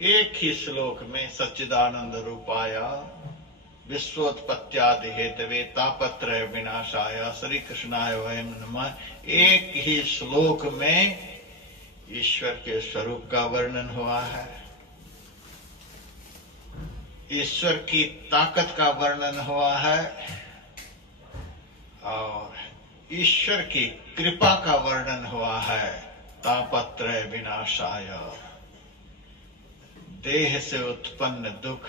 एक ही श्लोक में सच्चिदानंद रूपाया विश्वोत्पत्त्यादि हेतवे तापत्रय विनाशाय श्री कृष्णाय वयम नमः, एक ही श्लोक में ईश्वर के स्वरूप का वर्णन हुआ है, ईश्वर की ताकत का वर्णन हुआ है और ईश्वर की कृपा का वर्णन हुआ है। तापत्रय विनाशाय, देह से उत्पन्न दुख,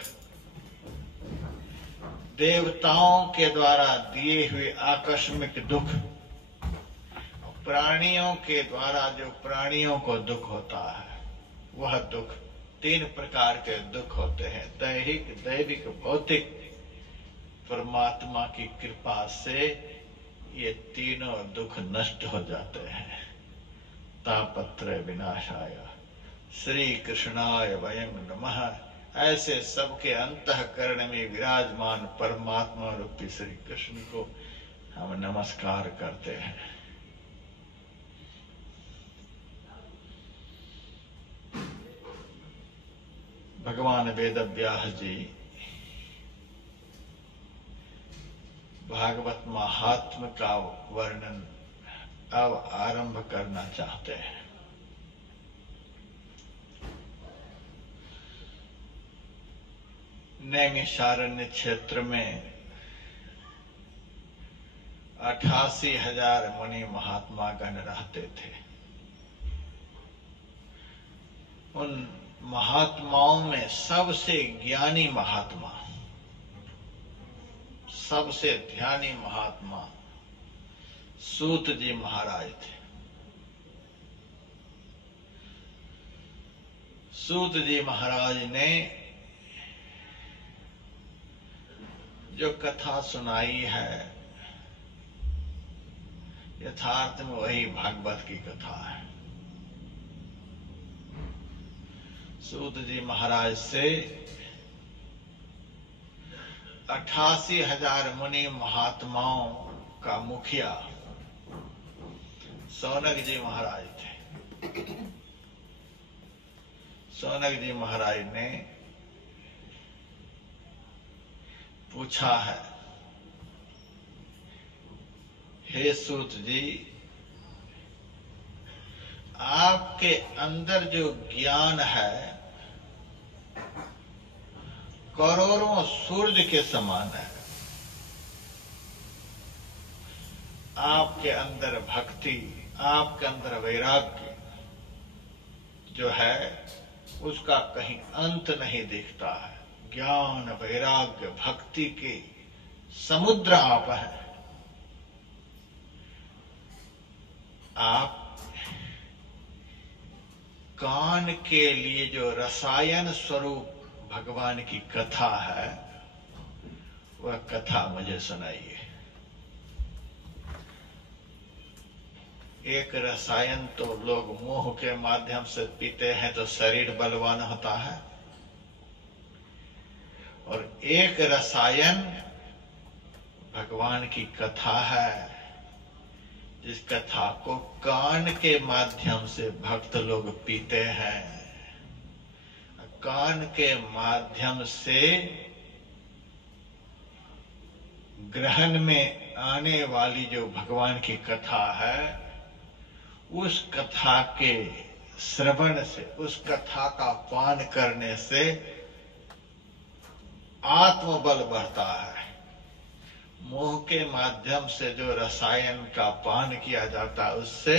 देवताओं के द्वारा दिए हुए आकस्मिक दुख, प्राणियों के द्वारा जो प्राणियों को दुख होता है, वह दुख, तीन प्रकार के दुख होते हैं, दैहिक, दैविक, भौतिक। परमात्मा की कृपा से ये तीनों दुख नष्ट हो जाते हैं। तापत्रय विनाशाय श्री कृष्णाय वयम नमः, ऐसे सबके अंतःकरण में विराजमान परमात्मा रूपी श्री कृष्ण को हम नमस्कार करते हैं। भगवान वेदव्यास जी भागवत महात्म का वर्णन अब आरंभ करना चाहते हैं। नैमिषारण्य क्षेत्र में 88,000 मुनि महात्मा गण रहते थे। उन महात्माओं में सबसे ज्ञानी महात्मा, सबसे ध्यानी महात्मा सूत जी महाराज थे। सूत जी महाराज ने जो कथा सुनाई है, यथार्थ में वही भागवत की कथा है। सूत जी महाराज से 88,000 मुनि महात्माओं का मुखिया सौनक जी महाराज थे। सौनक जी महाराज ने पूछा है, हे सूत जी, आपके अंदर जो ज्ञान है करोड़ों सूर्य के समान है। आपके अंदर भक्ति, आपके अंदर वैराग्य जो है उसका कहीं अंत नहीं दिखता है। ज्ञान, वैराग्य, भक्ति के समुद्र आप हैं। आप कान के लिए जो रसायन स्वरूप भगवान की कथा है, वह कथा मुझे सुनाइए। एक रसायन तो लोग मुंह के माध्यम से पीते हैं तो शरीर बलवान होता है, और एक रसायन भगवान की कथा है, जिस कथा को कान के माध्यम से भक्त लोग पीते हैं। कान के माध्यम से ग्रहण में आने वाली जो भगवान की कथा है, उस कथा के श्रवण से, उस कथा का पान करने से आत्मबल बढ़ता है। मुंह के माध्यम से जो रसायन का पान किया जाता है, उससे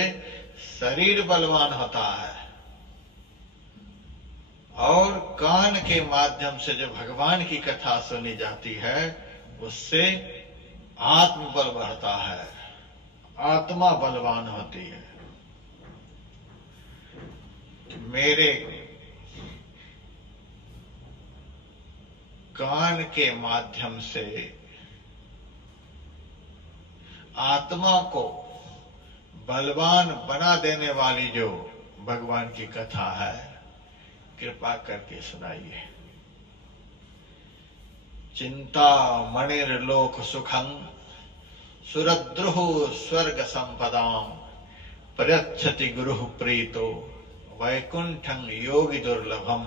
शरीर बलवान होता है, और कान के माध्यम से जो भगवान की कथा सुनी जाती है, उससे आत्मबल बढ़ता है, आत्मा बलवान होती है। मेरे कान के माध्यम से आत्मा को बलवान बना देने वाली जो भगवान की कथा है, कृपा करके सुनाइए। चिंता मणिर्लोक सुखं सुरद्रुः स्वर्ग संपदाम प्रयच्छति गुरुः प्रीतो वैकुंठं योगी दुर्लभम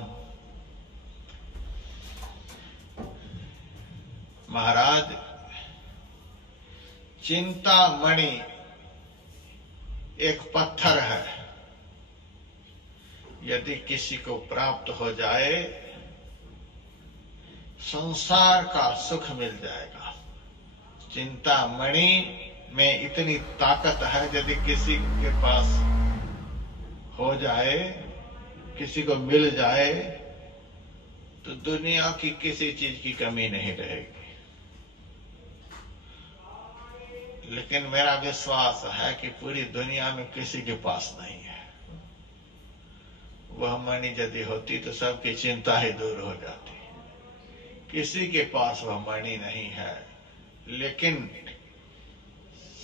महाराज, चिंतामणि एक पत्थर है, यदि किसी को प्राप्त हो जाए संसार का सुख मिल जाएगा। चिंतामणि में इतनी ताकत है, यदि किसी के पास हो जाए, किसी को मिल जाए, तो दुनिया की किसी चीज की कमी नहीं रहेगी। लेकिन मेरा विश्वास है कि पूरी दुनिया में किसी के पास नहीं है। वह मणि यदि होती तो सबकी चिंता ही दूर हो जाती। किसी के पास वह मणि नहीं है। लेकिन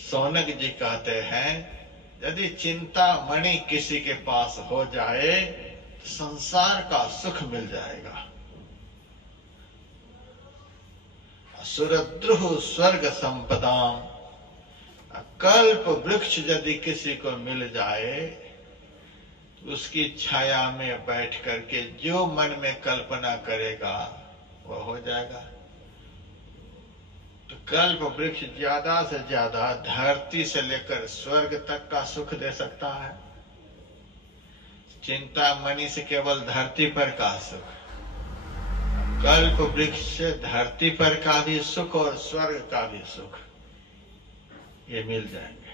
सौनक जी कहते हैं, यदि चिंतामणि किसी के पास हो जाए तो संसार का सुख मिल जाएगा। सुरद्रुह स्वर्ग संपदाम, कल्प वृक्ष यदि किसी को मिल जाए तो उसकी छाया में बैठ करके जो मन में कल्पना करेगा वह हो जाएगा। तो कल्प वृक्ष ज्यादा से ज्यादा धरती से लेकर स्वर्ग तक का सुख दे सकता है। चिंतामणि से केवल धरती पर का सुख, कल्प वृक्ष से धरती पर का भी सुख और स्वर्ग का भी सुख ये मिल जाएंगे।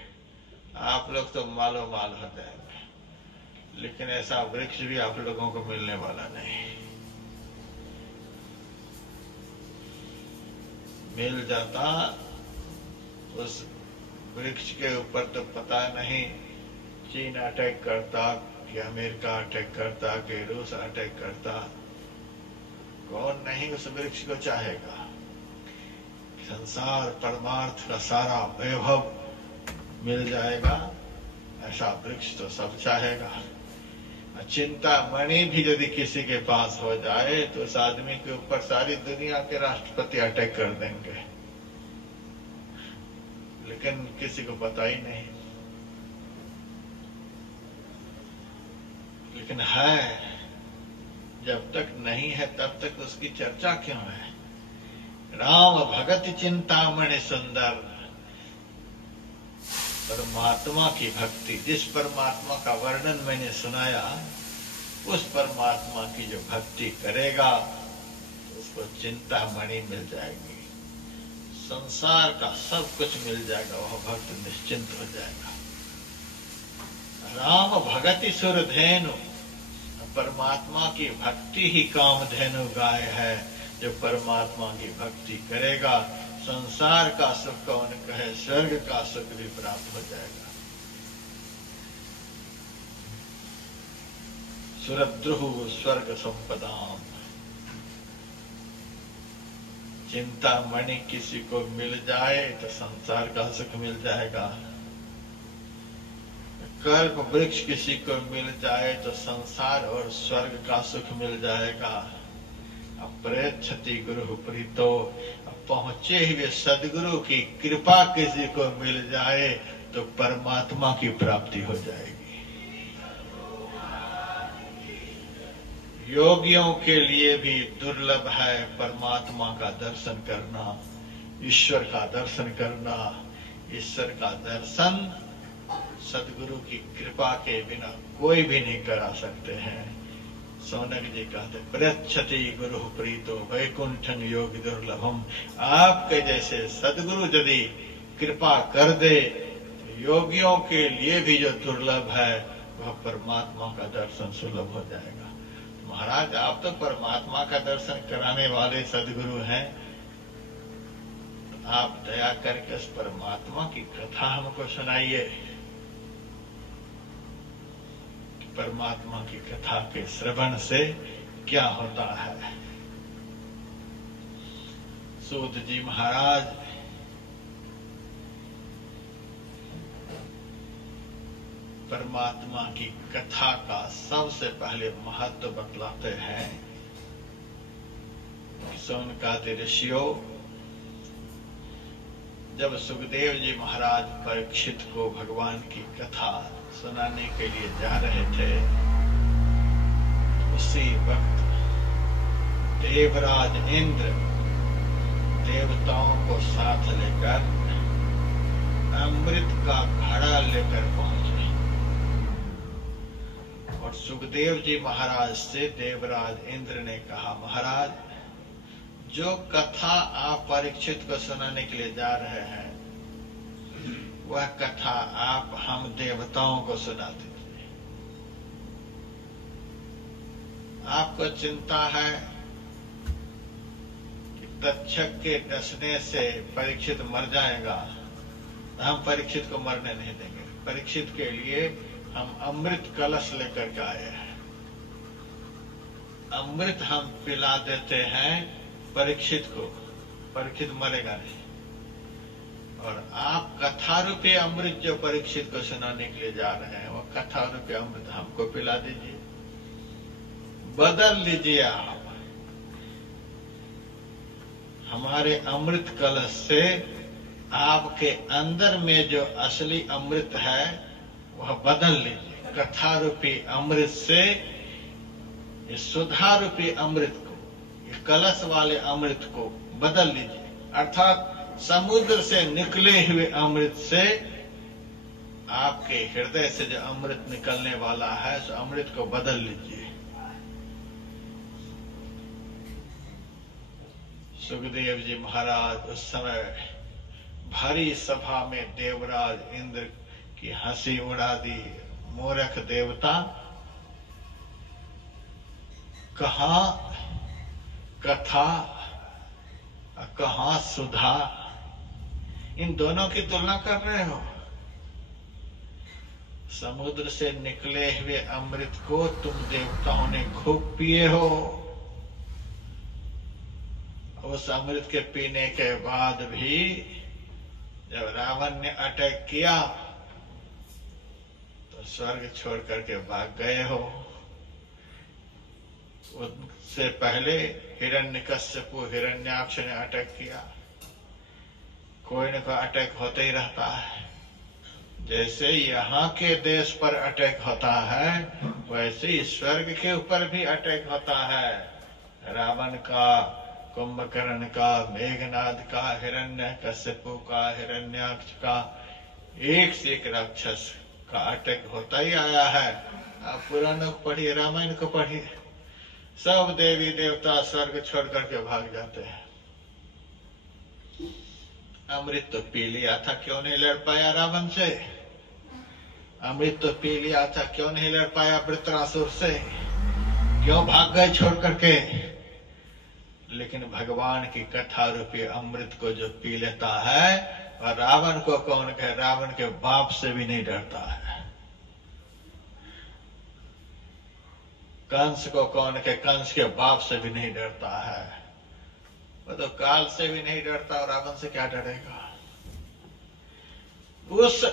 आप लोग तो मालो माल हो जाएंगे, लेकिन ऐसा वृक्ष भी आप लोगों को मिलने वाला नहीं। मिल जाता उस वृक्ष के ऊपर तो पता नहीं चीन अटैक करता कि अमेरिका अटैक करता कि रूस अटैक करता। कौन नहीं उस वृक्ष को चाहेगा। संसार परमार्थ का सारा वैभव मिल जाएगा, ऐसा वृक्ष तो सब चाहेगा। चिंतामणि भी यदि किसी के पास हो जाए तो उस आदमी के ऊपर सारी दुनिया के राष्ट्रपति अटैक कर देंगे, लेकिन किसी को पता ही नहीं। लेकिन है, जब तक नहीं है तब तक उसकी चर्चा क्यों है। राम भगत चिंतामणि सुंदर, परमात्मा की भक्ति, जिस परमात्मा का वर्णन मैंने सुनाया, उस परमात्मा की जो भक्ति करेगा उसको चिंतामणि मिल जाएगी। संसार का सब कुछ मिल जाएगा, वह भक्त निश्चिंत हो जाएगा। राम भगति सुरधेनु, परमात्मा की भक्ति ही कामधेनु गाय है। जो परमात्मा की भक्ति करेगा संसार का सुख कौन कहे, स्वर्ग का सुख भी प्राप्त हो जाएगा। सुरद्रुह स्वर्ग संपदाम, चिंतामणि किसी को मिल जाए तो संसार का सुख मिल जाएगा। कल्प वृक्ष किसी को मिल जाए तो संसार और स्वर्ग का सुख मिल जाएगा। अप्रेक्षति गुरु प्रीतो, पहुंचे हुए सदगुरु की कृपा किसी को मिल जाए तो परमात्मा की प्राप्ति हो जाएगी। योगियों के लिए भी दुर्लभ है परमात्मा का दर्शन करना, ईश्वर का दर्शन करना। ईश्वर का दर्शन सदगुरु की कृपा के बिना कोई भी नहीं करा सकते हैं। सौनक जी कहते, प्रच्छति गुरु प्रीतो वैकुंठन योग दुर्लभम। आपके जैसे सदगुरु यदि कृपा कर दे तो योगियों के लिए भी जो दुर्लभ है वह परमात्मा का दर्शन सुलभ हो जाएगा। महाराज, आप तो परमात्मा का दर्शन कराने वाले सदगुरु हैं, तो आप दया करके उस परमात्मा की कथा हमको सुनाइए। परमात्मा की कथा के श्रवण से क्या होता है। सूत जी महाराज परमात्मा की कथा का सबसे पहले महत्व बतलाते हैं। सौनकादि ऋषियों, जब सुखदेव जी महाराज परीक्षित को भगवान की कथा सुनाने के लिए जा रहे थे, उसी वक्त देवराज इंद्र देवताओं को साथ लेकर अमृत का घड़ा लेकर पहुंचे और सुखदेव जी महाराज से देवराज इंद्र ने कहा, महाराज, जो कथा आप परीक्षित को सुनाने के लिए जा रहे हैं वह कथा आप हम देवताओं को सुनाते थे। आपको चिंता है कि तक्षक के डसने से परीक्षित मर जाएगा, हम परीक्षित को मरने नहीं देंगे। परीक्षित के लिए हम अमृत कलश लेकर के आए हैं, अमृत हम पिला देते हैं परीक्षित को, परीक्षित मरेगा नहीं। और आप कथा रूपी अमृत जो परीक्षित को सुनाने के लिए जा रहे हैं, वो कथा रूपी अमृत हमको पिला दीजिए, बदल लीजिए। आप हमारे अमृत कलश से आपके अंदर में जो असली अमृत है वह बदल लीजिए। कथा रूपी अमृत से इस सुधा रूपी अमृत को, इस कलश वाले अमृत को बदल लीजिए। अर्थात समुद्र से निकले हुए अमृत से आपके हृदय से जो अमृत निकलने वाला है उस अमृत को बदल लीजिए। सुखदेव जी महाराज उस समय भारी सभा में देवराज इंद्र की हंसी उड़ा दी। मूर्ख देवता, कहां कथा कहां सुधा, इन दोनों की तुलना कर रहे हो। समुद्र से निकले हुए अमृत को तुम देवताओं ने खूब पिए हो। उस अमृत के पीने के बाद भी जब रावण ने अटैक किया तो स्वर्ग छोड़ करके भाग गए हो। उससे पहले हिरण्यकश्यप हिरण्याक्ष ने अटैक किया। कोई न कोई अटैक होते ही रहता है। जैसे यहाँ के देश पर अटैक होता है वैसे ही स्वर्ग के ऊपर भी अटैक होता है। रावण का, कुंभकर्ण का, मेघनाद का, हिरण्यकश्यप का, हिरण्याक्ष का, एक से एक राक्षस का अटैक होता ही आया है। आप पुराणों को पढ़िए, रामायण को पढ़िए, सब देवी देवता स्वर्ग छोड़ करके भाग जाते हैं। अमृत तो पी लिया था, क्यों नहीं लड़ पाया रावण से? अमृत तो पी लिया था, क्यों नहीं लड़ पाया वृत्रासुर से? क्यों भाग गए छोड़ करके? लेकिन भगवान की कथा रूपी अमृत को जो पी लेता है, और रावण को कौन कहे, रावण के बाप से भी नहीं डरता है। कंस को कौन कहे, कंस के बाप से भी नहीं डरता है। वो तो काल से भी नहीं डरता, और रावण से क्या डरेगा? उस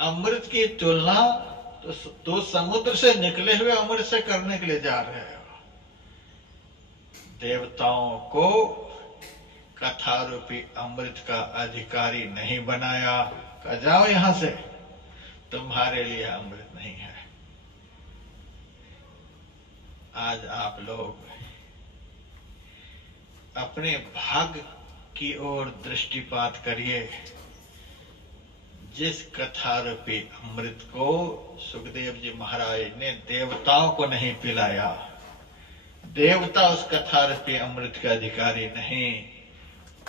अमृत की तुलना तो समुद्र से निकले हुए अमृत से करने के लिए जा रहे हो। देवताओं को कथा रूपी अमृत का अधिकारी नहीं बनाया। कहा जाओ यहां से, तुम्हारे लिए अमृत नहीं है। आज आप लोग अपने भाग्य की ओर दृष्टिपात करिए। जिस कथा रूपी अमृत को सुखदेव जी महाराज ने देवताओं को नहीं पिलाया, देवता उस कथा रूपी अमृत के अधिकारी नहीं।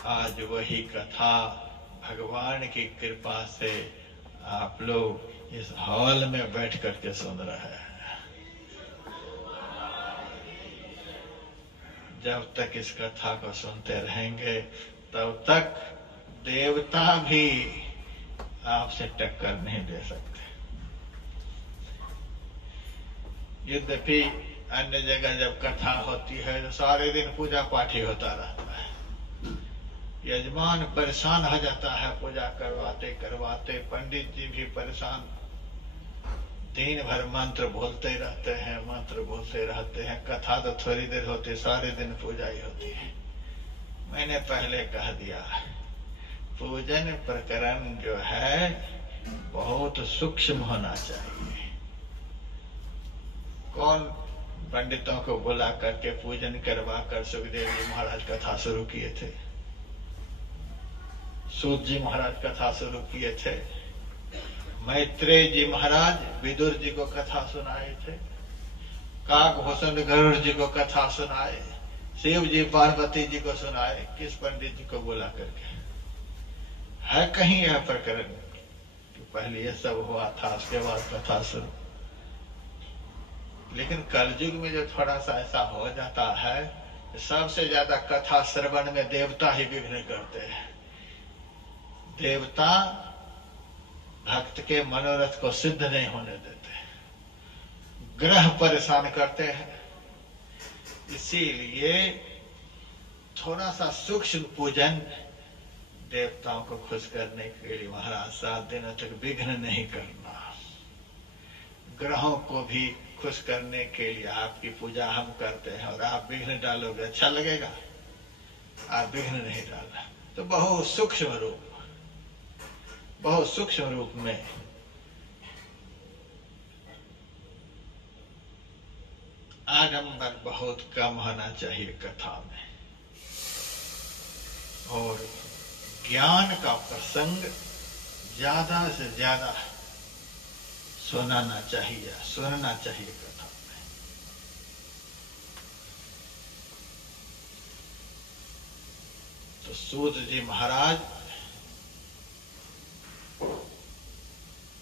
आज वही कथा भगवान की कृपा से आप लोग इस हॉल में बैठ करके सुन रहे हैं। जब तक इस कथा को सुनते रहेंगे तब तक देवता भी आपसे टक्कर नहीं दे सकते। यद्यपि अन्य जगह जब कथा होती है तो सारे दिन पूजा पाठ ही होता रहता है। यजमान परेशान हो जाता है पूजा करवाते करवाते, पंडित जी भी परेशान, दिन भर मंत्र बोलते रहते हैं, मंत्र बोलते रहते हैं। कथा तो थोड़ी देर होती, सारे दिन पूजा ही होती है। मैंने पहले कह दिया, पूजन प्रकरण जो है बहुत सूक्ष्म होना चाहिए। कौन पंडितों को बुला करके पूजन करवा कर सुखदेव जी महाराज कथा शुरू किए थे? सूत जी महाराज कथा शुरू किए थे, मैत्रेय जी महाराज विदुर जी को कथा सुनाए थे, काकभूषण गरुड़ जी को कथा सुनाए, शिव जी पार्वती जी को सुनाए, किस पंडित जी को बोला करके। है कहीं यह प्रकरण कि पहले ये सब हुआ था उसके बाद कथा शुरू। लेकिन कलयुग में जो थोड़ा सा ऐसा हो जाता है, सबसे ज्यादा कथा श्रवण में देवता ही विघ्न करते हैं। देवता भक्त के मनोरथ को सिद्ध नहीं होने देते, ग्रह परेशान करते हैं। इसीलिए थोड़ा सा सूक्ष्म पूजन देवताओं को खुश करने के लिए महाराज 7 दिनों तक विघ्न नहीं करना। ग्रहों को भी खुश करने के लिए आपकी पूजा हम करते हैं और आप विघ्न डालोगे, अच्छा लगेगा? आप विघ्न नहीं डालना। तो बहुत सूक्ष्म रूप में आडंबर बहुत कम होना चाहिए कथा में, और ज्ञान का प्रसंग ज्यादा से ज्यादा सुनना चाहिए कथा में। तो सूत जी महाराज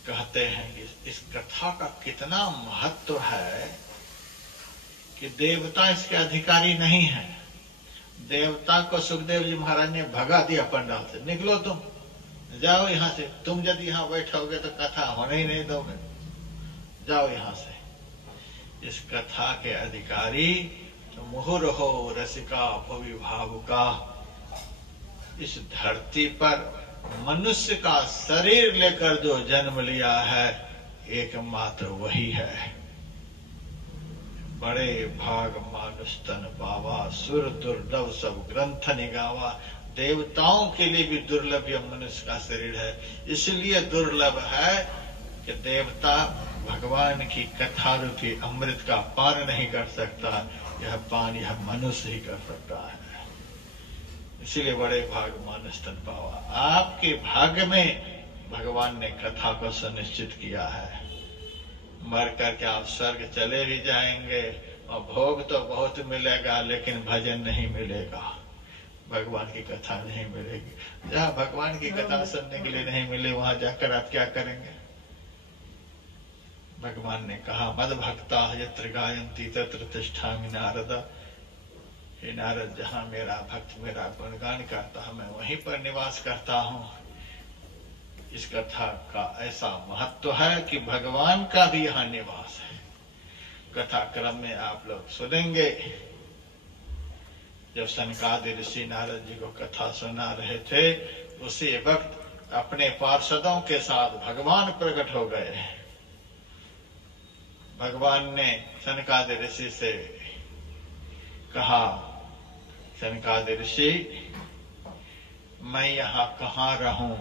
कहते हैं कि इस कथा का कितना महत्व है कि देवता इसके अधिकारी नहीं है। देवता को सुखदेव जी महाराज ने भगा दिया पंडाल से, निकलो तुम, जाओ यहाँ से, तुम यदि यहाँ बैठोगे तो कथा होने ही नहीं दोगे, जाओ यहाँ से। इस कथा के अधिकारी तो मुहुर्हो रसिका भुवि भावुका, इस धरती पर मनुष्य का शरीर लेकर जो जन्म लिया है एकमात्र वही है। बड़े भाग मानुष तन पावा, सुर दुर्लभ सब ग्रंथ निगावा। देवताओं के लिए भी दुर्लभ यह मनुष्य का शरीर है। इसलिए दुर्लभ है कि देवता भगवान की कथा रूपी अमृत का पान नहीं कर सकता, यह पान यह मनुष्य ही कर सकता है। इसीलिए बड़े भाग मानुष तन पावा। आपके भाग्य में भगवान ने कथा को सुनिश्चित किया है। मर करके आप स्वर्ग चले भी जाएंगे और भोग तो बहुत मिलेगा, लेकिन भजन नहीं मिलेगा, भगवान की कथा नहीं मिलेगी। जहाँ भगवान की कथा सुनने के लिए नहीं मिले वहां जाकर आप क्या करेंगे? भगवान ने कहा, मद भक्ता यत्र गायन्ति तत्र तिष्ठामि नारद। हे नारद, जहाँ मेरा भक्त मेरा गुणगान करता है मैं वहीं पर निवास करता हूँ। इस कथा का ऐसा महत्व है कि भगवान का भी यहाँ निवास है। कथा क्रम में आप लोग सुनेंगे, जब सनकादि ऋषि नारद जी को कथा सुना रहे थे, उसी वक्त अपने पार्षदों के साथ भगवान प्रकट हो गए। भगवान ने सनकादि ऋषि से कहा, सनकादि ऋषि मैं यहाँ कहाँ रहूं,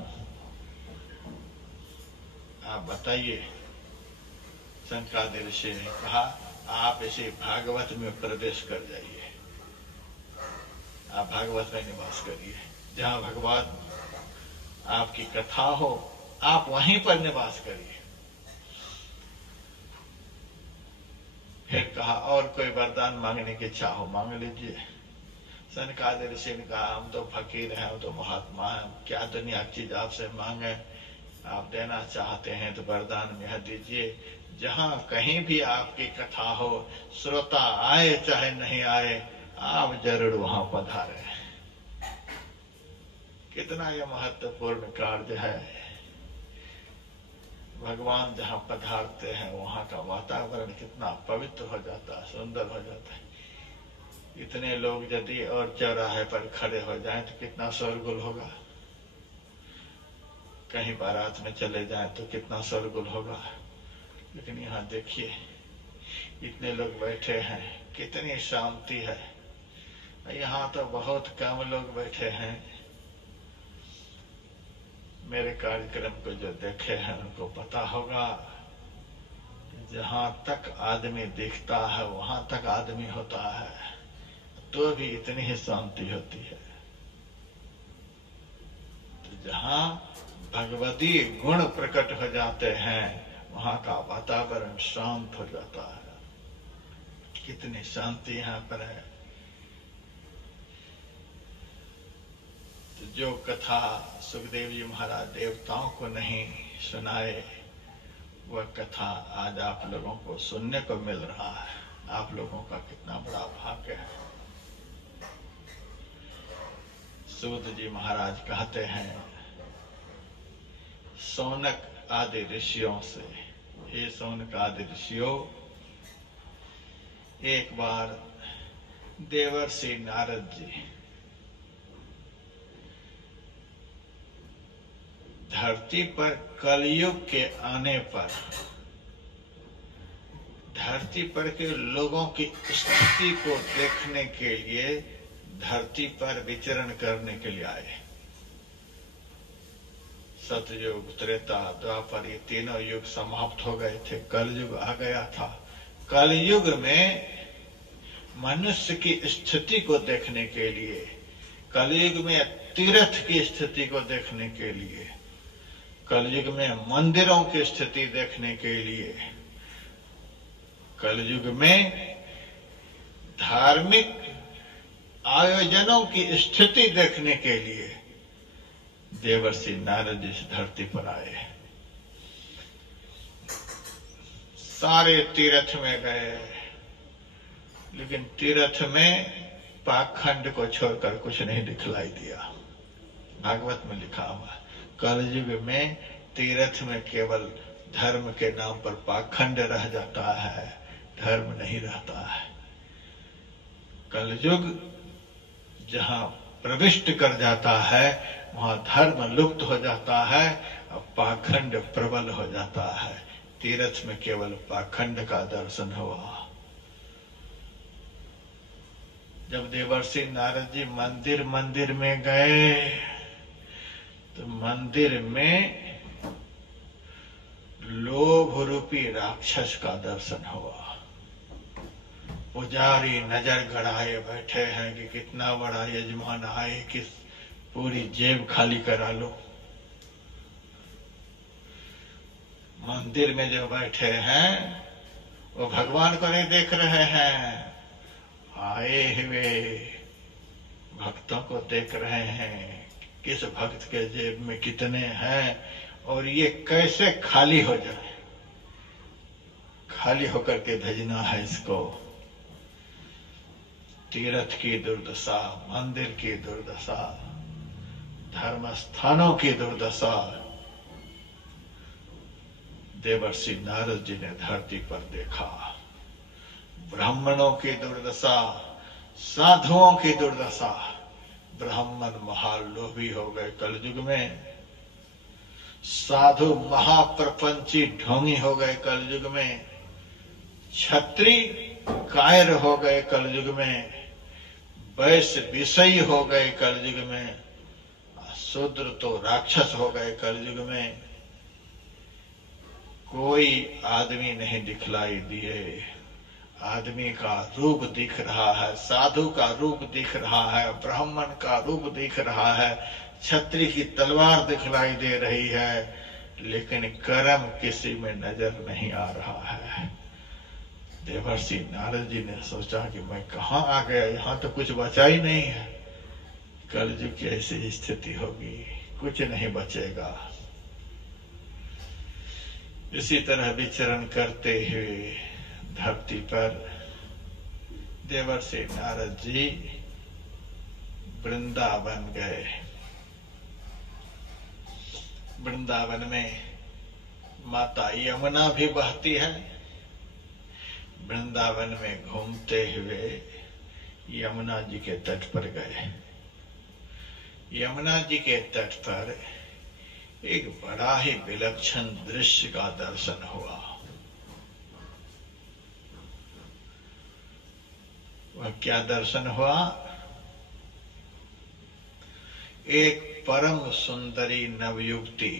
आप बताइए। सनकादि ऋषि ने कहा, आप इसे भागवत में प्रवेश कर जाइए, आप भागवत में निवास करिए। जहाँ भगवान आपकी कथा हो आप वहीं पर निवास करिए। फिर कहा, और कोई वरदान मांगने की इच्छा हो मांग लीजिए। सनकादि ऋषि ने कहा, हम तो फकीर हैं, हम तो महात्मा हैं, क्या दुनिया की चीज आपसे मांगे। आप देना चाहते हैं तो वरदान में दीजिए। जहाँ कहीं भी आपकी कथा हो, श्रोता आए चाहे नहीं आए, आप जरूर वहां पधारे। कितना यह महत्वपूर्ण कार्य है। भगवान जहाँ पधारते हैं वहां का वातावरण कितना पवित्र हो जाता है, सुंदर हो जाता है। इतने लोग यदि और चौराहे पर खड़े हो जाएं तो कितना शोरगुल होगा। कहीं बारात में चले जाएं तो कितना शोरगुल होगा। लेकिन यहाँ देखिए, इतने लोग बैठे हैं, कितनी शांति है। यहाँ तो बहुत कम लोग बैठे हैं। मेरे कार्यक्रम को जो देखे हैं उनको पता होगा, जहाँ तक आदमी दिखता है वहां तक आदमी होता है, तो भी इतनी ही शांति होती है। तो जहां भगवती गुण प्रकट हो जाते हैं वहां का वातावरण शांत हो जाता है। कितनी शांति यहाँ पर है। तो जो कथा सुखदेव जी महाराज देवताओं को नहीं सुनाए, वह कथा आज आप लोगों को सुनने को मिल रहा है। आप लोगों का कितना बड़ा भाग्य है। सूत जी महाराज कहते हैं, सौनक आदि ऋषियों से, हे सौनक आदि ऋषियों, एक बार देवर्षि नारद जी धरती पर कलयुग के आने पर धरती पर के लोगों की स्थिति को देखने के लिए धरती पर विचरण करने के लिए आए। सतयुग, त्रेता, द्वापर, ये तीनों युग समाप्त हो गए थे, कलयुग आ गया था। कलयुग में मनुष्य की स्थिति को देखने के लिए, कलयुग में तीर्थ की स्थिति को देखने के लिए, कलयुग में मंदिरों की स्थिति देखने के लिए, कलयुग में धार्मिक आयोजनों की स्थिति देखने के लिए देवर्षि नारद जी इस धरती पर आए। सारे तीर्थ में गए, लेकिन तीर्थ में पाखंड को छोड़कर कुछ नहीं दिखलाई दिया। भागवत में लिखा हुआ, कलयुग में तीर्थ में केवल धर्म के नाम पर पाखंड रह जाता है, धर्म नहीं रहता है। कलयुग जहां प्रविष्ट कर जाता है वहां धर्म लुप्त हो जाता है और पाखंड प्रबल हो जाता है। तीर्थ में केवल पाखंड का दर्शन हुआ। जब देवर्षि नारद जी मंदिर में गए तो मंदिर में लोभ रूपी राक्षस का दर्शन हुआ। पुजारी नजर गड़ाए बैठे हैं कि कितना बड़ा यजमान आए कि पूरी जेब खाली करा लो। मंदिर में जो बैठे हैं वो भगवान को नहीं देख रहे हैं, आए हुए भक्तों को देख रहे हैं। किस भक्त के जेब में कितने हैं और ये कैसे खाली हो जाए, खाली होकर के भेजना है इसको। तीर्थ की दुर्दशा, मंदिर की दुर्दशा, धर्म स्थानों की दुर्दशा देवर्षि नारद जी ने धरती पर देखा। ब्राह्मणों की दुर्दशा, साधुओं की दुर्दशा। ब्राह्मण महालोभी हो गए कलयुग में, साधु महाप्रपंची ढोंगी हो गए कलयुग में, क्षत्रिय कायर हो गए कलयुग में, वैश्य विषयी हो गए कलयुग में, शूद्र तो राक्षस हो गए कलयुग में। कोई आदमी नहीं दिखलाई दिए। आदमी का रूप दिख रहा है, साधु का रूप दिख रहा है, ब्राह्मण का रूप दिख रहा है, क्षत्रिय की तलवार दिखलाई दे रही है, लेकिन कर्म किसी में नजर नहीं आ रहा है। देवर्षि नारद जी ने सोचा कि मैं कहाँ आ गया, यहाँ तो कुछ बचा ही नहीं है। कलयुग की ऐसी स्थिति होगी, कुछ नहीं बचेगा। इसी तरह विचरण करते हुए धरती पर देवर्षि नारद जी वृंदावन गए। वृंदावन में माता यमुना भी बहती है। वृंदावन में घूमते हुए यमुना जी के तट पर गए। यमुना जी के तट पर एक बड़ा ही विलक्षण दृश्य का दर्शन हुआ। वह क्या दर्शन हुआ? एक परम सुंदरी नवयुवती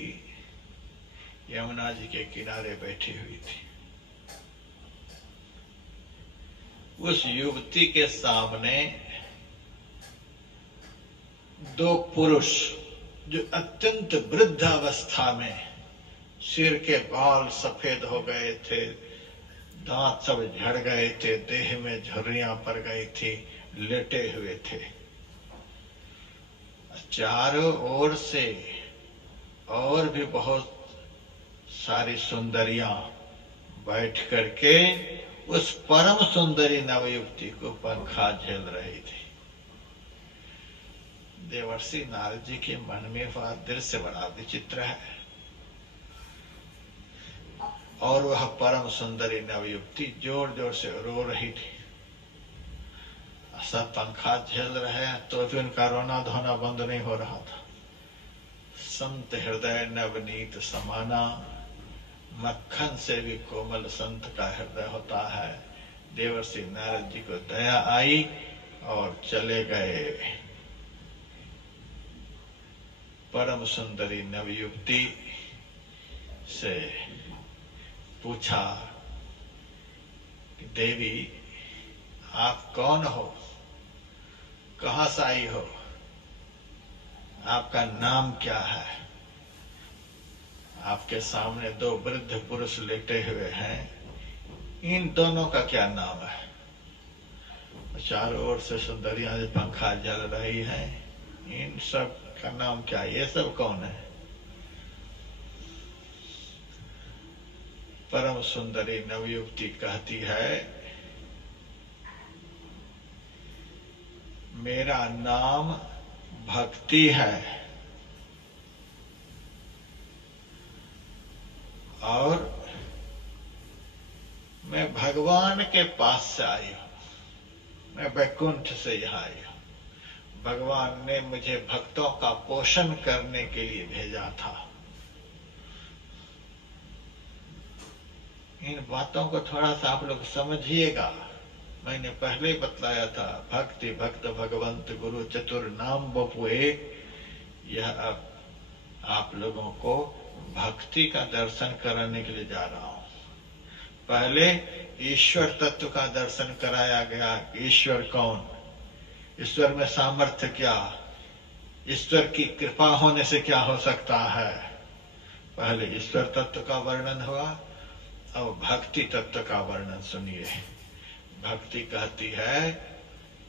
यमुना जी के किनारे बैठी हुई थी। उस युवती के सामने दो पुरुष जो अत्यंत वृद्ध अवस्था में, सिर के बाल सफेद हो गए थे, दांत सब झड़ गए थे, देह में झुर्रियां पड़ गई थी, लेटे हुए थे। चारों ओर से और भी बहुत सारी सुंदरियां बैठ करके उस परम सुंदरी नवयुवती को पंखा झेल रही थी। देवर्षि नारद जी के मन में वह दृश्य बड़ा विचित्र है, और वह परम सुंदरी नवयुवती जोर जोर से रो रही थी। सब पंखा झेल रहे हैं तो भी उनका रोना धोना बंद नहीं हो रहा था। संत हृदय नवनीत समाना, मक्खन से भी कोमल संत का हृदय होता है। देवर्षि नारद जी को दया आई और चले गए। परम सुंदरी नवयुवती से पूछा कि देवी आप कौन हो, कहां से आई हो, आपका नाम क्या है? आपके सामने दो वृद्ध पुरुष लेटे हुए हैं, इन दोनों का क्या नाम है? चारों ओर से सुंदरियां जो पंखा जल रही हैं, इन सब का नाम क्या है? ये सब कौन है? परम सुंदरी नवयुवती कहती है, मेरा नाम भक्ति है और मैं भगवान के पास से आई हूं। मैं वैकुंठ से यहाँ आई हूं। भगवान ने मुझे भक्तों का पोषण करने के लिए भेजा था। इन बातों को थोड़ा सा आप लोग समझिएगा। मैंने पहले बतलाया था, भक्ति भक्त भगवंत गुरु चतुर नाम बपु एक। यह अब आप लोगों को भक्ति का दर्शन कराने के लिए जा रहा हूं। पहले ईश्वर तत्व का दर्शन कराया गया। ईश्वर कौन, ईश्वर में सामर्थ्य क्या, ईश्वर की कृपा होने से क्या हो सकता है। पहले ईश्वर तत्व का वर्णन हुआ, अब भक्ति तत्व का वर्णन सुनिए। भक्ति कहती है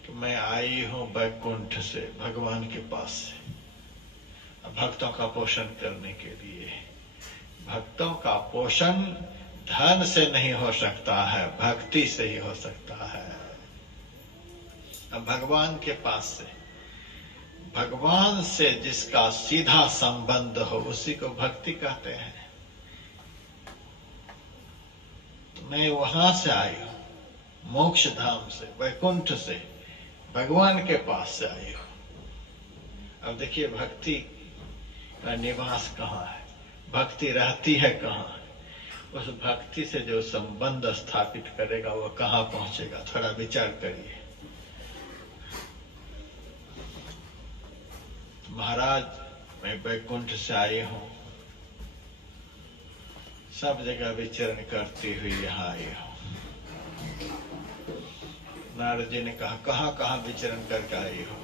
कि मैं आई हूं वैकुंठ से, भगवान के पास से, भक्तों का पोषण करने के लिए। भक्तों का पोषण धन से नहीं हो सकता है, भक्ति से ही हो सकता है। अब भगवान के पास से, भगवान से जिसका सीधा संबंध हो उसी को भक्ति कहते हैं। तो मैं वहां से आई हूं, मोक्ष धाम से, वैकुंठ से, भगवान के पास से आई हूं। अब देखिए भक्ति का निवास कहाँ है, भक्ति रहती है कहाँ। उस भक्ति से जो संबंध स्थापित करेगा वो कहाँ पहुंचेगा, थोड़ा विचार करिए। महाराज मैं वैकुंठ से आई हूं, सब जगह विचरण करती हुई यहाँ आई हूं। नारद जी ने कहा, कहाँ कहाँ विचरण करके आई हो?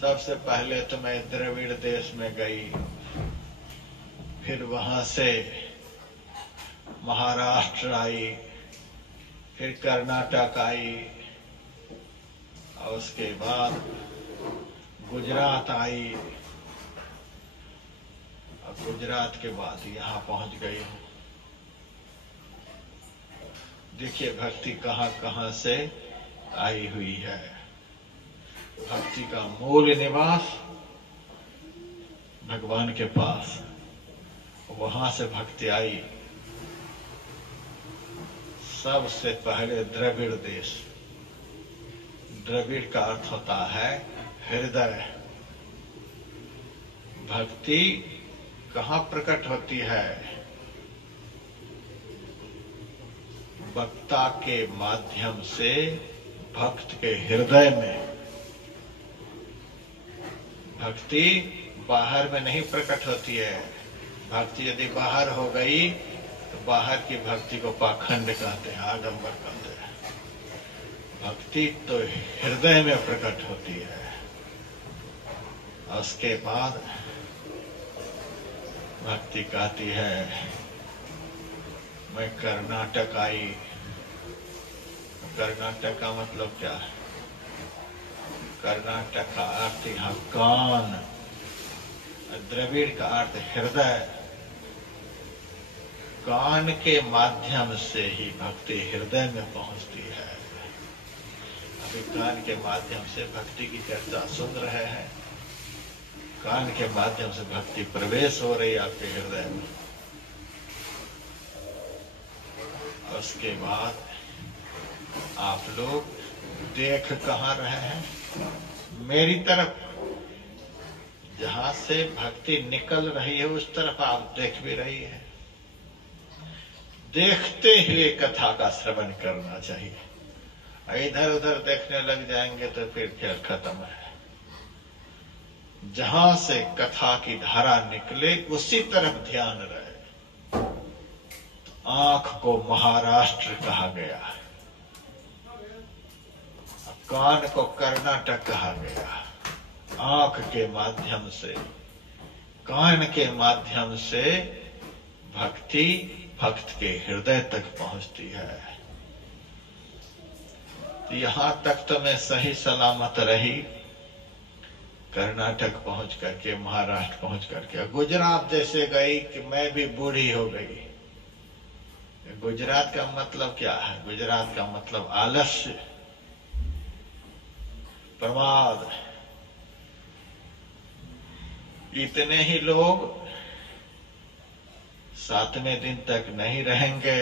सबसे पहले तो मैं द्रविड़ देश में गई, फिर वहां से महाराष्ट्र आई, फिर कर्नाटक आई, और उसके बाद गुजरात आई, और गुजरात के बाद यहाँ पहुंच गई हूँ। देखिए भक्ति कहाँ कहाँ से आई हुई है। भक्ति का मूल निवास भगवान के पास, वहां से भक्ति आई। सबसे पहले द्रविड़ देश, द्रविड़ का अर्थ होता है हृदय। भक्ति कहाँ प्रकट होती है? वक्ता के माध्यम से भक्त के हृदय में। भक्ति बाहर में नहीं प्रकट होती है। भक्ति यदि बाहर हो गई तो बाहर की भक्ति को पाखंड कहते हैं, आडंबर कहते हैं। भक्ति तो हृदय में प्रकट होती है, उसके बाद भक्ति कहती है मैं कर्नाटक आई। कर्नाटक का मतलब क्या है? कर्नाटक का अर्थ यहाँ कान, द्रविड़ का अर्थ हृदय। कान के माध्यम से ही भक्ति हृदय में पहुंचती है। अभी कान के माध्यम से भक्ति की चर्चा सुन रहे हैं। कान के माध्यम से भक्ति प्रवेश हो रही है आपके हृदय में। उसके बाद आप लोग देख कहाँ रहे हैं? मेरी तरफ। जहां से भक्ति निकल रही है उस तरफ आप देख भी रही है। देखते हुए कथा का श्रवण करना चाहिए। इधर उधर देखने लग जाएंगे तो फिर खेल खत्म है। जहां से कथा की धारा निकले उसी तरफ ध्यान रहे। आंख को महाराष्ट्र कहा गया, कान को कर्नाटक कहा गया। आंख के माध्यम से, कान के माध्यम से भक्ति भक्त के हृदय तक पहुंचती है। तो यहां तक तो मैं सही सलामत रही। कर्नाटक पहुंच करके, महाराष्ट्र पहुंच करके, गुजरात जैसे गई कि मैं भी बूढ़ी हो गई। गुजरात का मतलब क्या है? गुजरात का मतलब आलस्य, प्रमाद। इतने ही लोग 7वें दिन तक नहीं रहेंगे,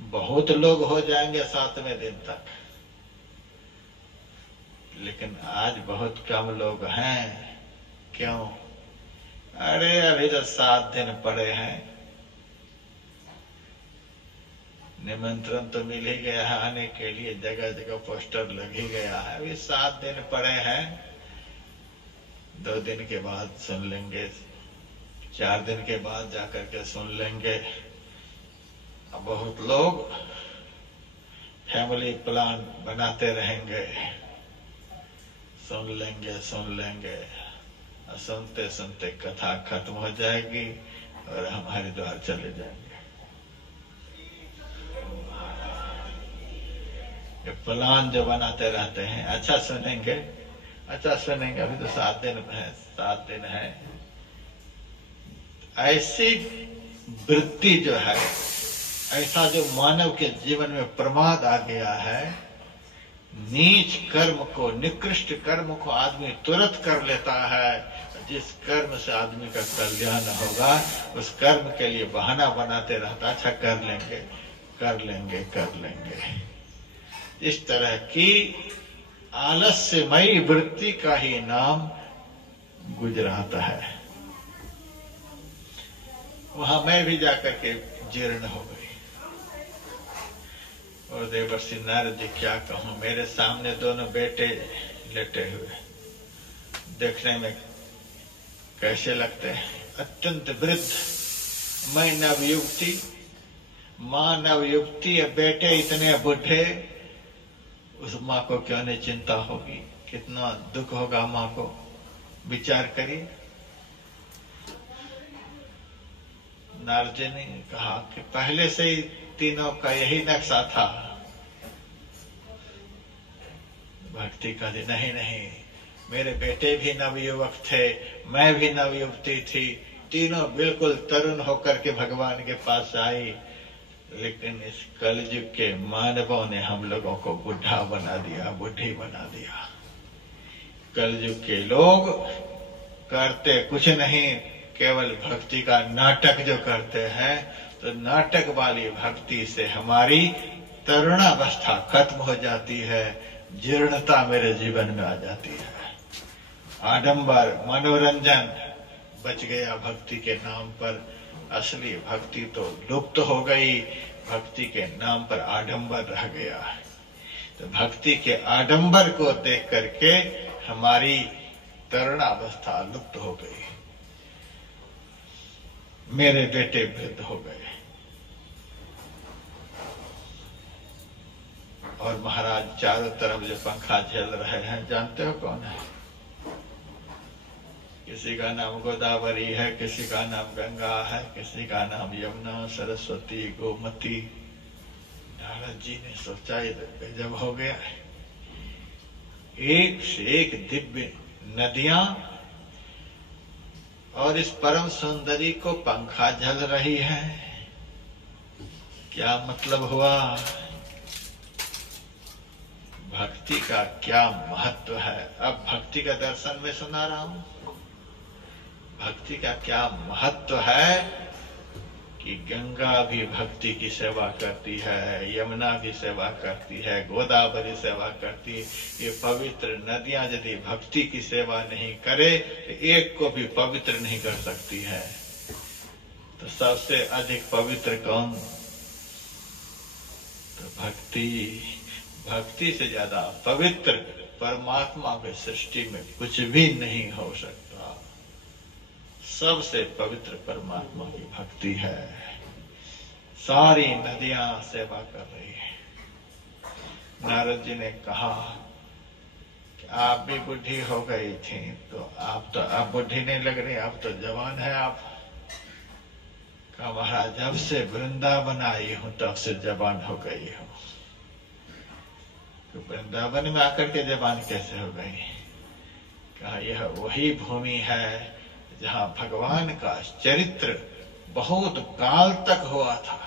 बहुत लोग हो जाएंगे 7वें दिन तक। लेकिन आज बहुत कम लोग हैं। क्यों? अरे अभी तो 7 दिन पड़े हैं, निमंत्रण तो मिल ही गया है आने के लिए, जगह जगह पोस्टर लग ही गया है। अभी 7 दिन पड़े हैं, 2 दिन के बाद सुन लेंगे, 4 दिन के बाद जाकर के सुन लेंगे। अब बहुत लोग फैमिली प्लान बनाते रहेंगे, सुन लेंगे और सुनते सुनते कथा खत्म हो जाएगी और हम हरिद्वार चले जाएंगे। ये प्लान जो बनाते रहते हैं, अच्छा सुनेंगे, अभी तो 7 दिन है, 7 दिन है। ऐसी वृत्ति जो है, ऐसा जो मानव के जीवन में प्रमाद आ गया है, नीच कर्म को, निकृष्ट कर्म को आदमी तुरंत कर लेता है। जिस कर्म से आदमी का कल्याण होगा उस कर्म के लिए बहाना बनाते रहता, अच्छा कर लेंगे। इस तरह की आलस्यमयी वृत्ति का ही नाम गुजरात है। वहां मैं भी जाकर के जीर्ण हो गई। और देवर्षि नारद जी क्या कहूं, मेरे सामने दोनों बेटे लेटे हुए, देखने में कैसे लगते हैं? अत्यंत वृद्ध, मैं नवयुवती, माँ नवयुवती, बेटे इतने बूढ़े। उस माँ को क्यों नहीं चिंता होगी? कितना दुख होगा माँ को, विचार करिए। नारद जी ने कहा कि पहले से ही तीनों का यही नक्शा था। भक्ति का नहीं, मेरे बेटे भी नवयुवक थे, मैं भी नवयुवती थी, तीनों बिल्कुल तरुण होकर के भगवान के पास आई। लेकिन इस कलयुग के मानवों ने हम लोगों को बुढ़ा बना दिया, बुढ़ी बना दिया। कलयुग के लोग करते कुछ नहीं, केवल भक्ति का नाटक जो करते हैं। तो नाटक वाली भक्ति से हमारी तरुणावस्था खत्म हो जाती है, जीर्णता मेरे जीवन में आ जाती है। आडंबर, मनोरंजन बच गया भक्ति के नाम पर। असली भक्ति तो लुप्त हो गई, भक्ति के नाम पर आडंबर रह गया है। तो भक्ति के आडंबर को देख करके हमारी तरुणावस्था लुप्त हो गई, मेरे बेटे वृद्ध हो गए। और महाराज चारों तरफ जो पंखा झेल रहे हैं, जानते हो कौन है? किसी का नाम गोदावरी है, किसी का नाम गंगा है, किसी का नाम यमुना, सरस्वती, गोमती। नारद जी ने सोचा ये जब हो गया, एक से एक दिव्य नदियां और इस परम सुंदरी को पंखा झल रही है। क्या मतलब हुआ? भक्ति का क्या महत्व है। अब भक्ति का दर्शन में सुना रहा हूं। भक्ति का क्या महत्व है कि गंगा भी भक्ति की सेवा करती है, यमुना भी सेवा करती है, गोदावरी सेवा करती है। ये पवित्र नदियां यदि भक्ति की सेवा नहीं करे तो एक को भी पवित्र नहीं कर सकती है। तो सबसे अधिक पवित्र कौन? तो भक्ति से ज्यादा पवित्र परमात्मा की सृष्टि में कुछ भी नहीं हो सकता। सबसे पवित्र परमात्मा की भक्ति है। सारी नदियां सेवा कर रही है। नारद जी ने कहा कि आप भी बुढ़ी हो गई थी, तो आप बुढ़ी नहीं लग रही, आप तो जवान है। आप कहा महाराज, जब से वृंदावन आई हूं तब से जवान हो गई हूं। तो वृंदावन में आकर के जवान कैसे हो गई? कहा यह वही भूमि है जहां भगवान का चरित्र बहुत काल तक हुआ था।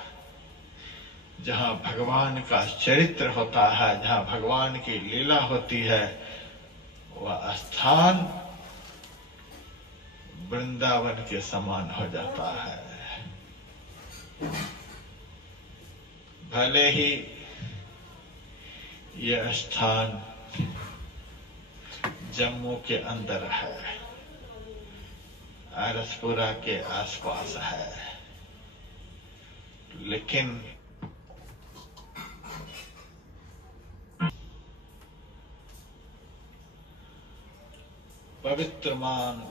जहां भगवान का चरित्र होता है, जहां भगवान की लीला होती है, वह स्थान वृंदावन के समान हो जाता है। भले ही यह स्थान जम्मू के अंदर है, आरसपुरा के आसपास है, लेकिन पवित्रमान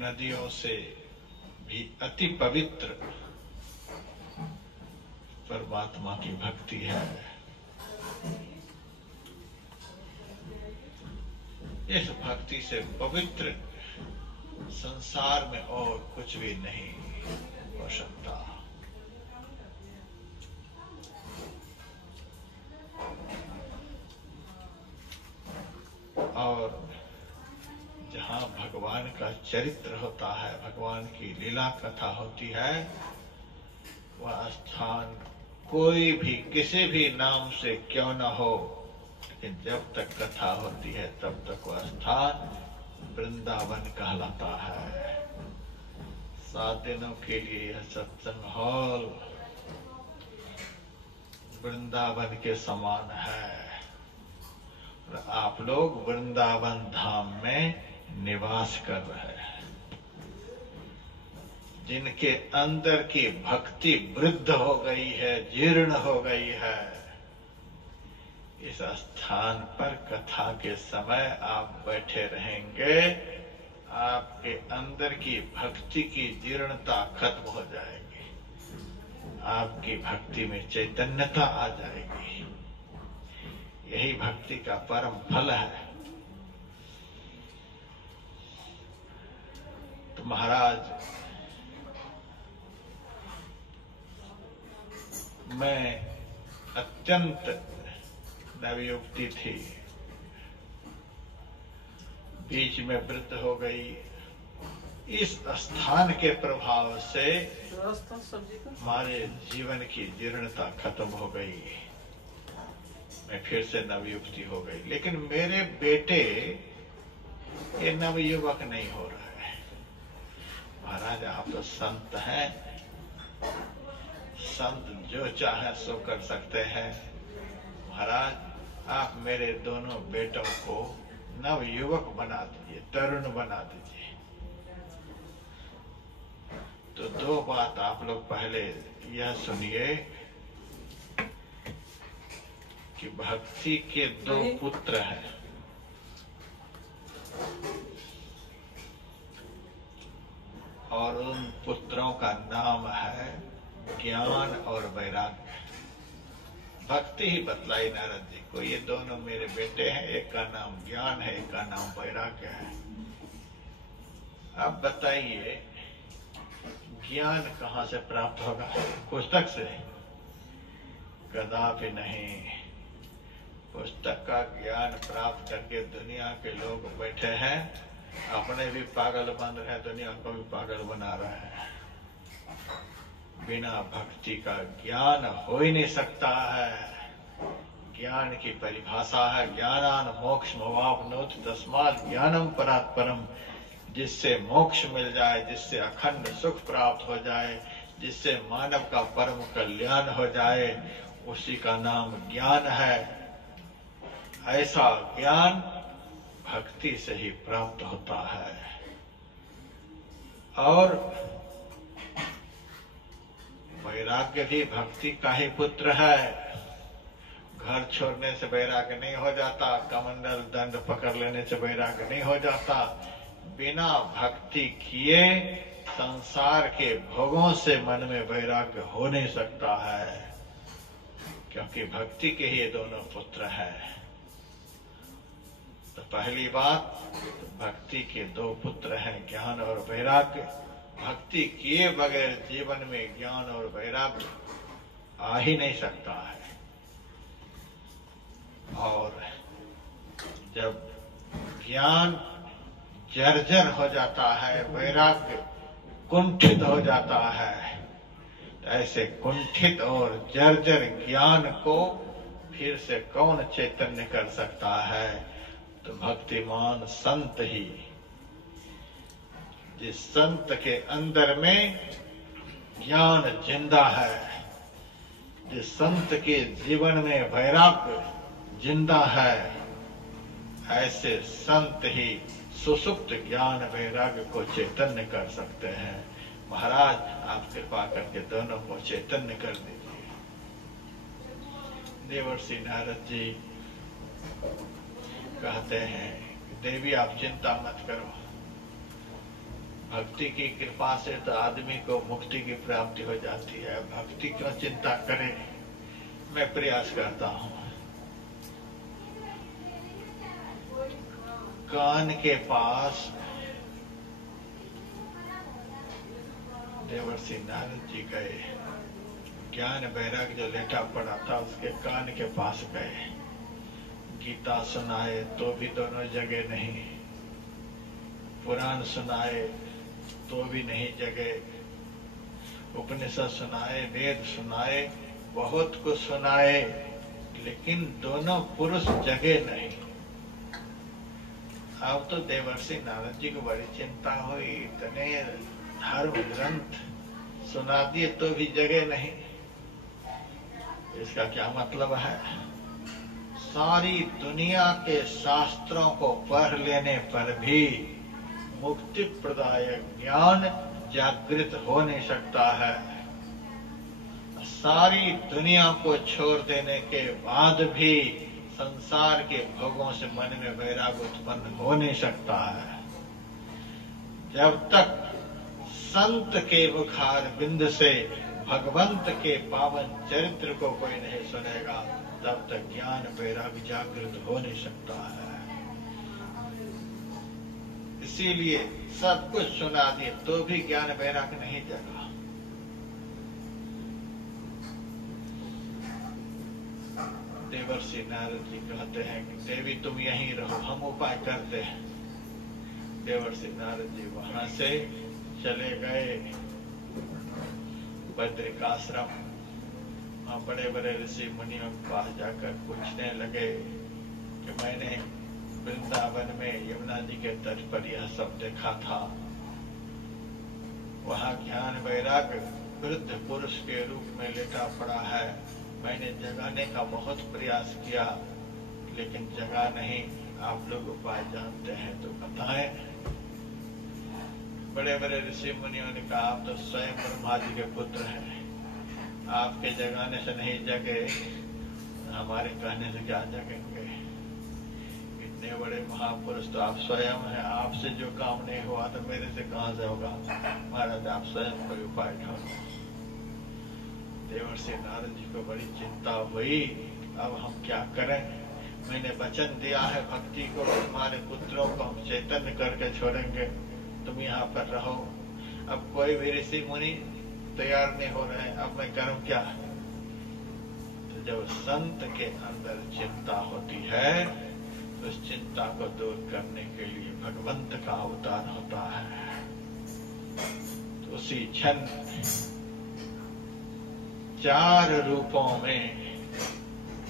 नदियों से भी अति पवित्र परमात्मा की भक्ति है। इस भक्ति से पवित्र संसार में और कुछ भी नहीं हो सकता। और जहां भगवान का चरित्र होता है, भगवान की लीला कथा होती है, वह स्थान कोई भी किसी भी नाम से क्यों न हो, लेकिन जब तक कथा होती है तब तक वह स्थान वृंदावन कहलाता है। 7 दिनों के लिए यह सत्संग हॉल वृंदावन के समान है। और आप लोग वृंदावन धाम में निवास कर रहे हैं। जिनके अंदर की भक्ति वृद्ध हो गई है, जीर्ण हो गई है, इस स्थान पर कथा के समय आप बैठे रहेंगे, आपके अंदर की भक्ति की जीर्णता खत्म हो जाएगी, आपकी भक्ति में चैतन्यता आ जाएगी। यही भक्ति का परम फल है। तो महाराज, मैं अत्यंत नवयुवती थी, बीच में वृद्ध हो गई। इस स्थान के प्रभाव से हमारे जीवन की जीर्णता खत्म हो गई। मैं फिर से नवयुवती हो गई, लेकिन मेरे बेटे ये नवयुवक नहीं हो रहा है। महाराज, आप तो संत हैं, संत जो चाहे सो कर सकते हैं। महाराज, आप मेरे दोनों बेटों को नवयुवक बना दीजिए, तरुण बना दीजिए। तो 2 बात आप लोग पहले यह सुनिए कि भक्ति के 2 पुत्र हैं। और उन पुत्रों का नाम है ज्ञान और वैराग्य। भक्ति ही बतलाई नारद जी को। ये दोनों मेरे बेटे हैं, एक का नाम ज्ञान है, एक का नाम वैराग्य है। अब बताइए ज्ञान कहाँ से प्राप्त होगा? पुस्तक से? कदापि नहीं। पुस्तक का ज्ञान प्राप्त करके दुनिया के लोग बैठे हैं, अपने भी पागल बन रहे हैं, दुनिया को भी पागल बना रहे हैं। बिना भक्ति का ज्ञान हो ही नहीं सकता है। ज्ञान की परिभाषा है ज्ञानान मोक्ष मोवाप्नोति तस्मात् ज्ञानम परात् परम। जिससे मोक्ष मिल जाए, जिससे अखंड सुख प्राप्त हो जाए, जिससे मानव का परम कल्याण हो जाए, उसी का नाम ज्ञान है। ऐसा ज्ञान भक्ति से ही प्राप्त होता है। और वैराग्य भी भक्ति का ही पुत्र है। घर छोड़ने से वैराग्य नहीं हो जाता, कमंडल दंड पकड़ लेने से वैराग्य नहीं हो जाता। बिना भक्ति किए संसार के भोगों से मन में वैराग्य हो नहीं सकता है, क्योंकि भक्ति के ही ये दोनों पुत्र हैं। तो पहली बात, भक्ति के दो पुत्र हैं, ज्ञान और वैराग्य। भक्ति किए बगैर जीवन में ज्ञान और वैराग्य आ ही नहीं सकता है। और जब ज्ञान जर्जर हो जाता है, वैराग्य कुंठित हो जाता है, तो ऐसे कुंठित और जर्जर ज्ञान को फिर से कौन चैतन्य कर सकता है? तो भक्तिमान संत ही। जिस संत के अंदर में ज्ञान जिंदा है, जिस संत के जीवन में वैराग्य जिंदा है, ऐसे संत ही सुसुप्त ज्ञान वैराग्य को चैतन्य कर सकते हैं। महाराज आप कृपा करके दोनों को चैतन्य कर दीजिए। देवर्षि नारद जी कहते हैं, देवी आप चिंता मत करो, भक्ति की कृपा से तो आदमी को मुक्ति की प्राप्ति हो जाती है, भक्ति क्यों चिंता करें, मैं प्रयास करता हूं। कान के पास देवर्षि नारद जी गए, ज्ञान वैराग्य जो लेटा पड़ा था उसके कान के पास गए, गीता सुनाए तो भी दोनों जगह नहीं, पुराण सुनाए तो भी नहीं जगे, उपनिषद सुनाए, वेद सुनाए, बहुत कुछ सुनाए, लेकिन दोनों पुरुष जगे नहीं। अब तो देवर्षि नारद जी को बड़ी चिंता हुई, इतने धर्म ग्रंथ सुना दिए तो भी जगे नहीं। इसका क्या मतलब है? सारी दुनिया के शास्त्रों को पढ़ लेने पर भी मुक्ति प्रदायक ज्ञान जागृत हो नहीं सकता है। सारी दुनिया को छोड़ देने के बाद भी संसार के भोगों से मन में वैराग्य उत्पन्न हो नहीं सकता है। जब तक संत के मुखार बिंद से भगवंत के पावन चरित्र को कोई नहीं सुनेगा, तब तक ज्ञान वैराग्य जागृत हो नहीं सकता है। इसीलिए सब कुछ सुना दिए तो भी ज्ञान वैराग्य नहीं जगा। देवर्षि नारद जी कहते हैं कि देवी तुम यहीं रहो, हम उपाय करते हैं। देवर्षि नारद जी वहां से चले गए बद्रिकाश्रम। वहां बड़े बड़े ऋषि मुनियों के पास जाकर पूछने लगे कि मैंने वृंदावन में यमुना जी के तट पर यह सब देखा था, वहां ज्ञान वैराग्य वृद्ध पुरुष के रूप में लेटा पड़ा है। मैंने जगाने का बहुत प्रयास किया लेकिन जगा नहीं। आप लोग उपाय जानते हैं तो बताएं। बड़े बड़े ऋषि मुनियों ने कहा, आप तो स्वयं ब्रह्मा जी के पुत्र हैं, आपके जगाने से नहीं जगे, हमारे कहने से क्या जगेंगे? इतने बड़े महापुरुष तो आप स्वयं हैं, आपसे जो काम नहीं हुआ तो मेरे से कहां से होगा? महाराज आप स्वयं कोई उपाय ढूंढो। देवर्षि नारद जी को बड़ी चिंता हुई, अब हम क्या करें? मैंने वचन दिया है भक्ति को, तुम्हारे पुत्रों को हम चैतन्य करके छोड़ेंगे, तुम यहाँ पर रहो। अब कोई भी ऋषि मुनि तैयार नहीं हो रहे, अब मैं करूं क्या? तो जब संत के अंदर चिंता होती है तो उस चिंता को दूर करने के लिए भगवंत का अवतार होता है। तो उसी क्षण 4 रूपों में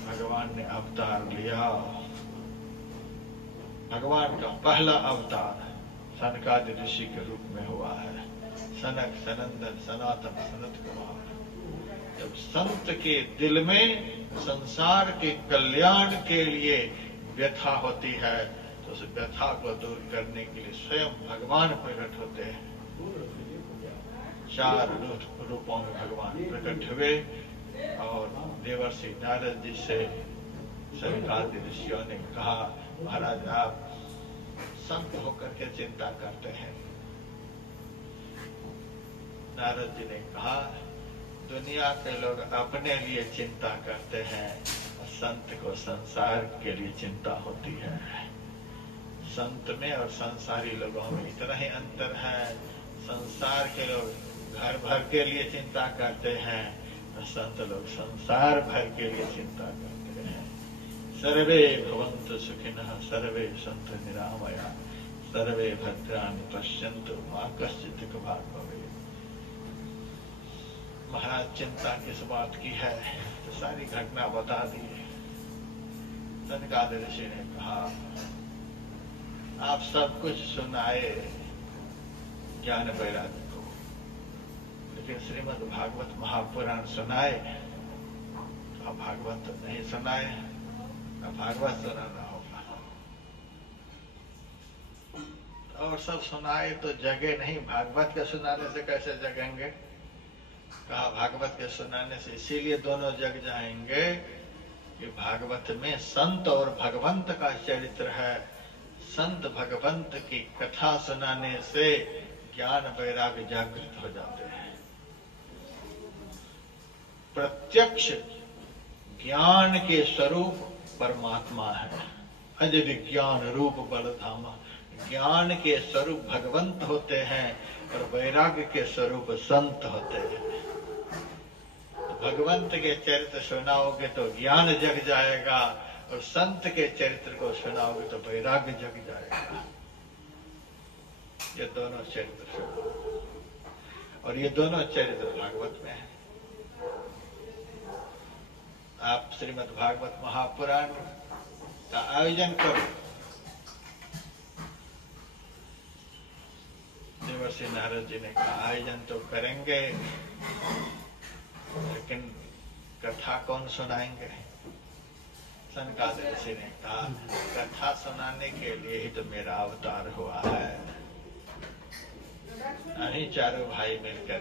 भगवान ने अवतार लिया। भगवान का पहला अवतार सनकादि ऋषि के रूप में हुआ है। सनक, सनंदन, सनातन, सनत कुमार। जब संत के दिल में संसार के कल्याण के लिए व्यथा होती है तो उस व्यथा को दूर करने के लिए स्वयं भगवान प्रकट होते हैं। 4 रूपों में भगवान प्रकट हुए और देवर्षि नारद जी से सनकादि ऋषियों ने कहा, महाराज आप संत होकर के चिंता करते हैं। नारद जी ने कहा, दुनिया के लोग अपने लिए चिंता करते हैं, संत को संसार के लिए चिंता होती है। संत में और संसारी लोगों में इतना ही अंतर है। संसार के लोग घर भर के लिए चिंता करते हैं, संत लोग संसार भर के लिए चिंता करते हैं। सर्वे भवन्तु सुखिनः, सर्वे सन्तु निरामया, सर्वे भद्राणि पश्यन्तु मा कश्चित् दुःखभाग् भवेत्। महाराज चिंता किस बात की है? तो सारी घटना बता दी। सनकादि ऋषि ने कहा, आप सब कुछ सुनाए ज्ञान वैराग्य को, लेकिन श्रीमद् भागवत महापुराण सुनाए, अब भागवत तो नहीं सुनाए, अब भागवत सुनाना होगा। और सब सुनाए तो जगे नहीं, भागवत के सुनाने से कैसे जगेंगे? कहा भागवत के सुनाने से इसीलिए दोनों जग जाएंगे कि भागवत में संत और भगवंत का चरित्र है। संत भगवंत की कथा सुनाने से ज्ञान वैराग्य जागृत हो जाते हैं। प्रत्यक्ष ज्ञान के स्वरूप परमात्मा है। अज विज्ञान रूप बलधामा। ज्ञान के स्वरूप भगवंत होते हैं और वैराग्य के स्वरूप संत होते हैं। भगवंत के चरित्र सुनाओगे तो ज्ञान जग जाएगा और संत के चरित्र को सुनाओगे तो वैराग्य जग जाएगा। ये दोनों चरित्र सुनाओ, और ये दोनों चरित्र भागवत में है। आप श्रीमद् भागवत महापुराण का आयोजन करो। देवर्षि नारद जी ने कहा, आयोजन तो करेंगे, लेकिन कथा कौन सुनाएंगे? सनकादि ऋषि ने कहा, कथा सुनाने के लिए ही तो मेरा अवतार हुआ है। चारों भाई मिलकर